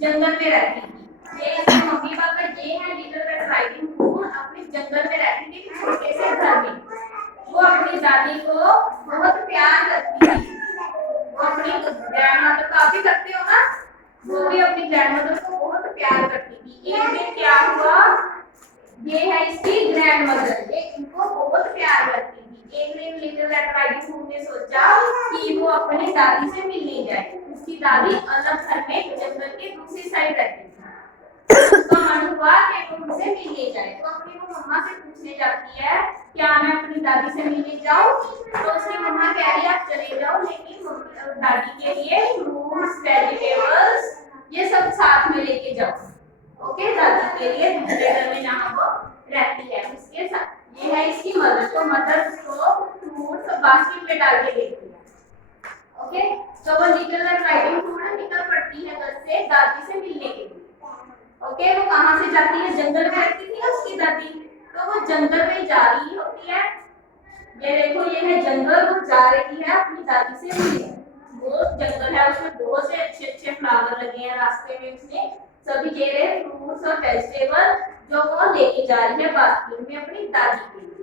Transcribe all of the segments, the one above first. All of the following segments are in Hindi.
जंगल में रहती थी। ये इसके मम्मी पापा ये है लिटिल रेड राइडिंग हुड अपने जंगल में रहती थी छोटे से घर में। वो अपनी दादी को बहुत प्यार करती थी। वो अपनी ग्रैंडमदर काफी करते हो ना, वो भी अपनी ग्रैंडमदर को बहुत प्यार करती थी। एक दिन क्या हुआ, ये है इसकी ग्रैंडमदर, ये इनको बहुत प्यार करती थी। एक दिन लिटिल रेड राइडिंग हुड ने सोचा कि वो अपनी दादी से मिलने जाए। उसकी दादी अलग घर में जंगल के दूसरी साइड रहती थी। उसका मन हुआ कि वो उनसे मिलने जाए, तो अपनी वो मम्मा से पूछने जाती है क्या मैं अपनी दादी से मिलने जाऊं। तो उसकी मम्मा कह रही है आप चले जाओ, लेकिन दादी के लिए फ्रूट्स वेजिटेबल्स ये सब साथ में लेके जाओ। ओके, दादी के लिए दूसरे घर में जहाँ वो रहती है उसके साथ। ये है इसकी मदर, तो मदर उसको फ्रूट्स बास्केट में डाल के देती है। ओके, तो वो लिटिल रेड राइडिंग हुड निकल पड़ती है घर से दादी से मिलने के लिए। ओके, वो कहाँ से जाती है, जंगल में रहती थी ना उसकी दादी, तो वो जंगल में जा रही होती है। ये देखो ये है जंगल, वो जा रही है अपनी दादी से मिलने। वो जंगल है उसमें बहुत से अच्छे अच्छे फ्लावर लगे हैं रास्ते में, उसमें सभी ये रहे फ्रूट्स और वेजिटेबल जो वो लेके जा रही है बास्केट में अपनी दादी के लिए।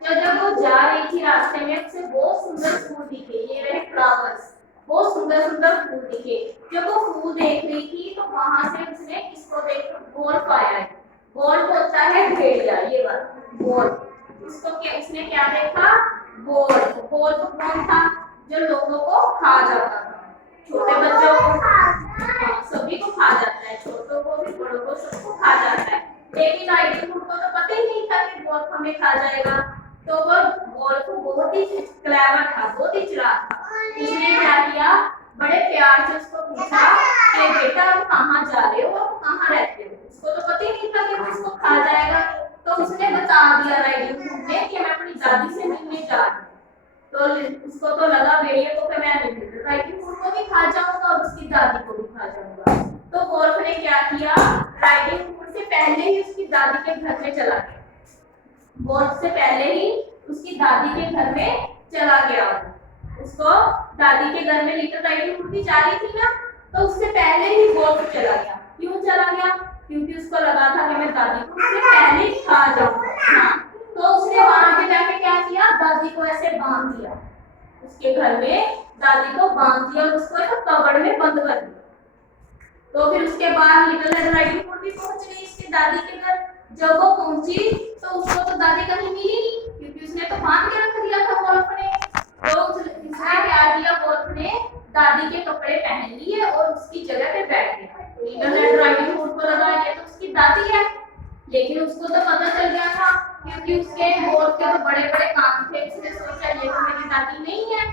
तो जब वो जा रही थी रास्ते में उसे बहुत सुंदर फूल दिखे, ये रहे फ्लावर्स, बहुत सुंदर सुंदर फूल दिखे। जब वो फूल देख रही थी तो वहां से उसने इसको देख गोल्फ आया है। गोल्फ होता है भेड़िया, ये वाला गोल्फ। उसको क्या उसने क्या देखा, गोल्फ। गोल्फ कौन था, जो लोगों को खा जाता था, छोटे बच्चों को, सभी को खा जाता है, छोटों को भी बड़ों को सबको खा जाता है। लेकिन राइडिंग हुड को तो पता ही नहीं था कि गोल्फ हमें खा जाएगा। तो वो गोल्फ बहुत ही क्लेवर था, बहुत ही चालाक था। उसने क्या किया, बड़े प्यार से उसको पूछा कि बेटा आप कहाँ जा रहे हो और कहाँ रहते हो। उसको तो पता ही नहीं था कि उसको खा जाएगा, तो उसने बता दिया राइडिंग हुड ने कि मैं अपनी दादी से मिलने जा रही हूँ। तो उसको तो लगा भेड़िए को कि मैं राइडिंग हुड को भी खा जाऊंगा और उसकी दादी को भी खा जाऊंगा। तो गोल्फ ने क्या किया, राइडिंग हुड से पहले ही उसकी दादी के घर में चला गया। गोल्फ से पहले ही उसकी दादी के घर में चला गया। उसको दादी के घर में लिटिल राइडिंग हुड भी जा रही थी ना, तो उससे पहले ही गोल्फ चला गया। क्यों चला गया, क्योंकि उसको लगा था कि मैं दादी को उससे पहले ही खा जाऊंगा। हाँ, तो उसने वहां पे जाके क्या किया, दादी को ऐसे बांध दिया, उसके घर में दादी को बांध दिया और उसको एक कबर्ड में बंद कर दिया। तो फिर उसके बाद लिटिल रेड राइडिंग हुड भी पहुंच गई इसकी दादी के घर। जब वो पहुंची तो उसको तो दादी कहीं मिली नहीं, क्योंकि उसने तो बांध के रख दिया था गोल्फ ने। तो उसने क्या किया, गोल्फ ने दादी के कपड़े पहन लिए और उसकी जगह पे बैठ गया। लिटिल रेड राइडिंग हुड को लगा ये तो उसकी दादी है, लेकिन उसको तो पता चल गया था क्योंकि उसके गोल्फ के तो बड़े बड़े कान थे। उसने सोचा ये तो मेरी दादी नहीं है,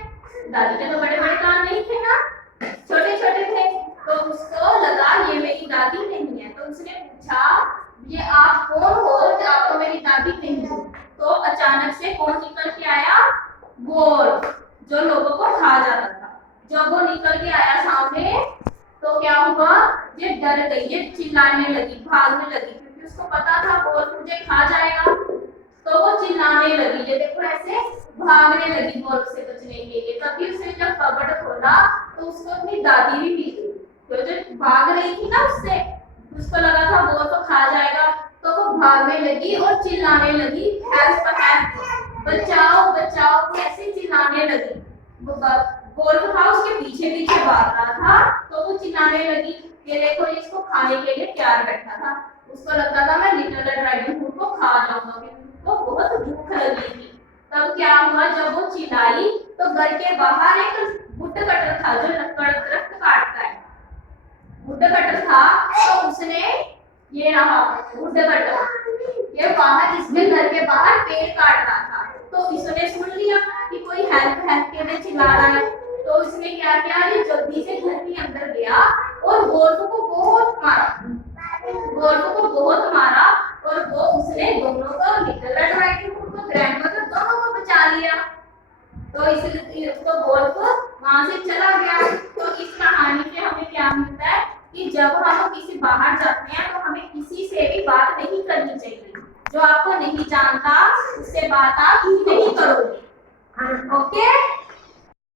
दादी के तो बड़े बड़े कान नहीं थे ना, छोटे छोटे थे। तो उसको लगा ये मेरी दादी नहीं है। तो उसने पूछा ये आप कौन हो, आप तो मेरी दादी नहीं हो। तो अचानक से कौन निकल के आया, गोल्फ, जो लोगों को खा जाता था। जब वो निकल के आया सामने तो क्या हुआ, ये डर गई, ये चिल्लाने लगी, भागने लगी, क्योंकि उसको पता था गोल्फ मुझे खा जाएगा। तो वो चिल्लाने लगी, ये देखो ऐसे भागने लगी गोल्फ से बचने के लिए। तभी उसने जब कबर्ड खोला तो उसको अपनी दादी भी मिल गई, तो जो भाग रही थी ना उससे, उसको लगा था गोल्फ तो खा जाएगा, तो वो भागने लगी और चिल्लाने लगी हेल्प हेल्प, बचाओ बचाओ, कैसे चिल्लाने लगी। गोल्फ था उसके पीछे पीछे भाग रहा था, तो वो चिल्लाने लगी ये देखो इसको खाने के लिए तैयार बैठा था। उसको लगता था मैं लिटिल रेड राइडिंग हुड को खा जाऊंगा, क्योंकि उसको बहुत भूख लगी थी। तब क्या हुआ, जब वो चिल्लाई तो घर के बाहर एक वुड कटर था जो लकड़ दरख्त काटता है, वुड कटर था। तो उसने ये रहा वुड कटर, ये बाहर इसके घर के बाहर पेड़ काट रहा था। तो इसने सुन लिया कि कोई हेल्प हेल्प के लिए चिल्ला रहा है। तो इसने क्या किया, ये जल्दी से घर के अंदर गया और गोल्फ को बहुत मारा, गोल्फ को बहुत मारा। और वो उसने दोनों को, लिटिल रेड राइडिंग हुड को, ग्रैंडमदर दोनों को बचा लिया। तो इसलिए उसको गोल्फ वहां से चला गया। तो इस कहानी से हमें क्या मिलता है कि जब हम किसी बाहर जाते हैं तो हमें किसी से भी बात नहीं करनी चाहिए, जो आपको नहीं जानता उससे बात आप नहीं करोगे। ओके।